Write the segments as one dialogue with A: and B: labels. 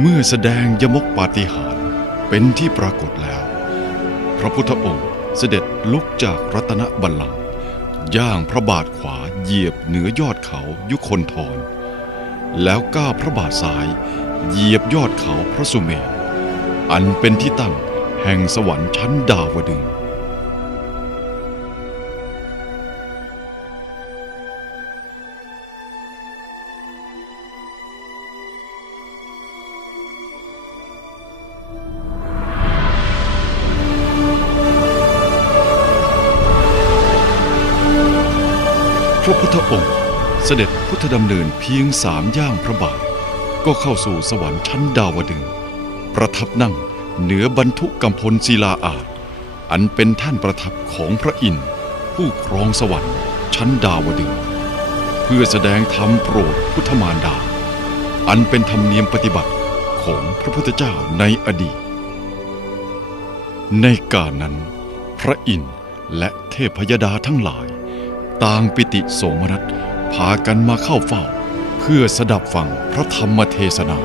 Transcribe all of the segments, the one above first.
A: เมื่อแสดงยมกปาฏิหาริย์เป็นที่ปรากฏแล้ว พระพุทธองค์เสด็จลุกจากรัตนบัลลังก์ย่างพระบาทขวาเหยียบเหนือยอดเขายุคนทรแล้วก้าวพระบาทซ้ายเหยียบยอดเขาพระสุเมรุอันเป็นที่ตั้งแห่งสวรรค์ชั้นดาวดึง พระพุทธองค์ เสด็จพุทธดำเนินเพียงสามย่างพระบาท ก็เข้าสู่สวรรค์ชั้นดาวดึงประทับนั่งเหนือบรรทุกกำพลศิลาอาจอันเป็นท่านประทับของพระอินทร์ผู้ครองสวรรค์ชั้นดาวดึงเพื่อแสดงธรรมโปรดพุทธมารดา อันเป็นธรรมเนียมปฏิบัติของพระพุทธเจ้าในอดีต ในการนั้น พระอินทร์และเทพยดาทั้งหลาย ต่างปิติโสมนัสพากันมาเข้าเฝ้า เพื่อสดับฟังพระธรรมเทศนา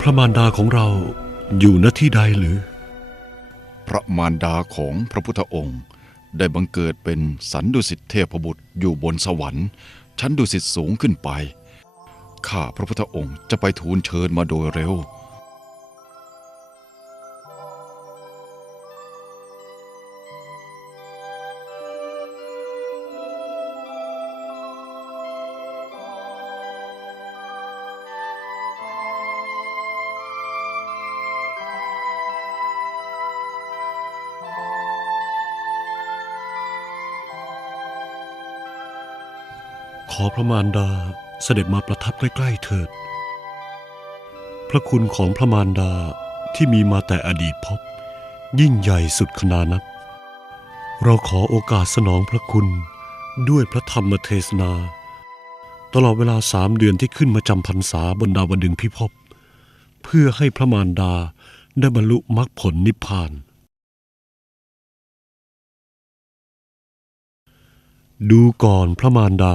B: พระมารดาของเราอยู่ณที่ใดหรือ
A: พระมารดาของพระพุทธองค์ได้บังเกิดเป็นสันดุสิตเทพบุตรอยู่บนสวรรค์ ชั้นดุสิตสูงขึ้นไป ข้าพระพุทธองค์จะไปทูลเชิญมาโดยเร็ว
B: อพระมารดาเสด็จมาประทับใกล้ๆเถิด พระคุณของพระมารดาที่มีมาแต่อดีตพบ ยิ่งใหญ่สุดขนานับ เราขอโอกาสสนองพระคุณด้วยพระธรรมเทศนา ตลอดเวลาสามเดือนที่ขึ้นมาจำพรรษาบนดาวดึงพิภพเพื่อให้พระมารดาได้บรรลุมรรคผลนิพพาน ดูก่อนพระมารดา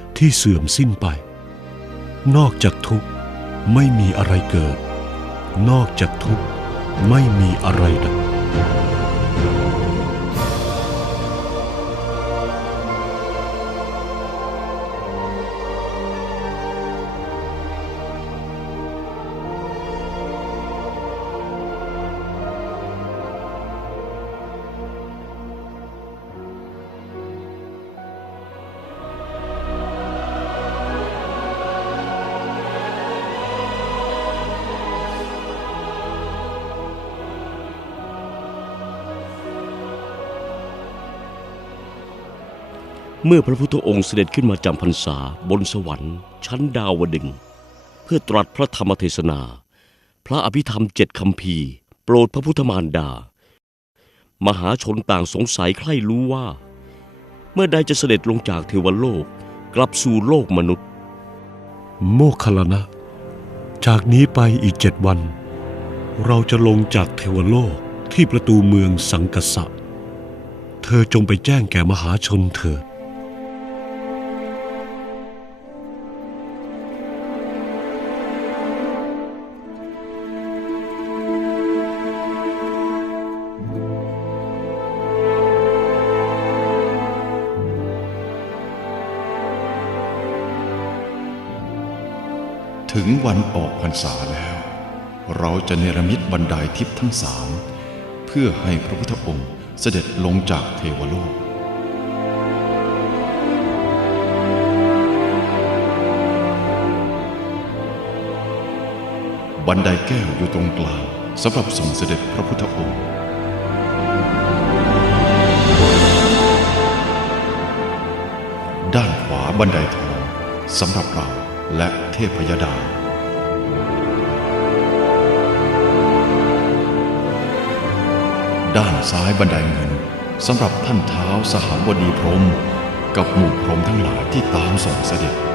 B: ที่เสื่อมสิ้นไป นอกจากทุกข์ไม่มีอะไรเกิด นอกจากทุกข์ไม่มีอะไรดับ
C: เมื่อพระพุทธองค์เสด็จขึ้นมาจำพรรษาบนสวรรค์ ชั้นดาวดึง เพื่อตรัสพระธรรมเทศนา พระอภิธรรมเจ็ดคำพีโปรดพระพุทธมารดา มหาชนต่างสงสัยใคร่รู้ว่า เมื่อใดจะเสด็จลงจากเทวโลกกลับสู่โลกมนุษย์
B: โมคคลนะ จากนี้ไปอีกเจ็ดวัน เราจะลงจากเทวโลกที่ประตูเมืองสังกสะเธอจงไปแจ้งแก่มหาชนเถิด
A: ถึงวันออกพรรษาแล้ว เราจะเนรมิตบันไดทิพย์ทั้งสามเพื่อให้พระพุทธองค์เสด็จลงจากเทวโลกบันไดแก้วอยู่ตรงกลางสำหรับส่งเสด็จพระพุทธองค์ ด้านขวาบันไดทองสำหรับเรา และเทพยดา ด้านซ้ายบันไดเงินสำหรับท่านเท้าสหบดีพรม กับหมู่พรมทั้งหลายที่ตามส่งเสด็จ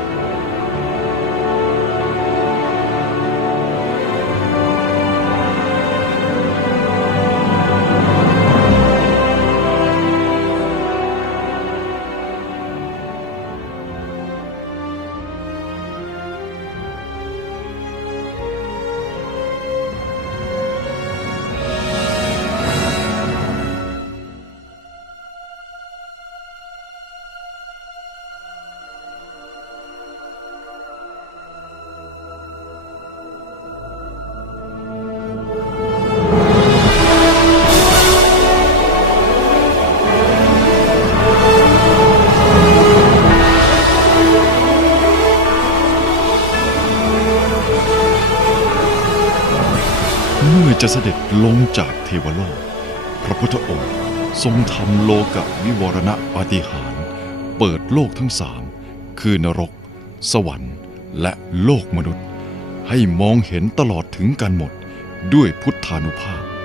A: เมื่อจะเสด็จลงจากเทวโลก พระพุทธองค์ทรงทำโลกวิวรณปาฏิหารเปิดโลกทั้งสามคือนรก สวรรค์ และโลกมนุษย์ ให้มองเห็นตลอดถึงกันหมดด้วยพุทธานุภาพ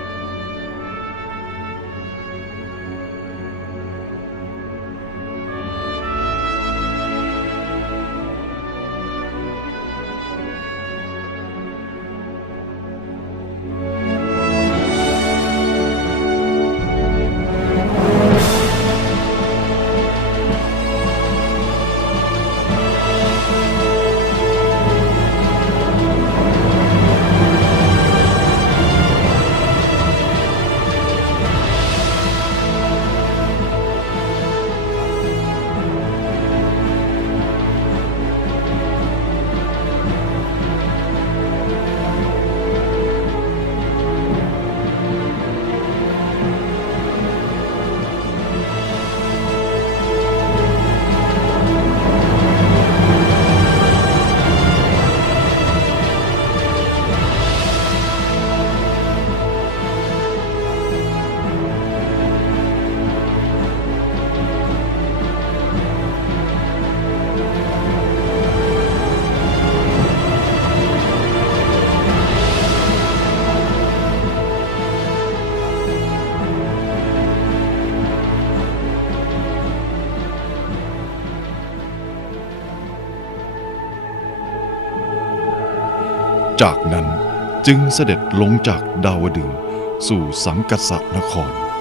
A: จากนั้นจึงเสด็จลงจากดาวดึงสู่สังกัสสนคร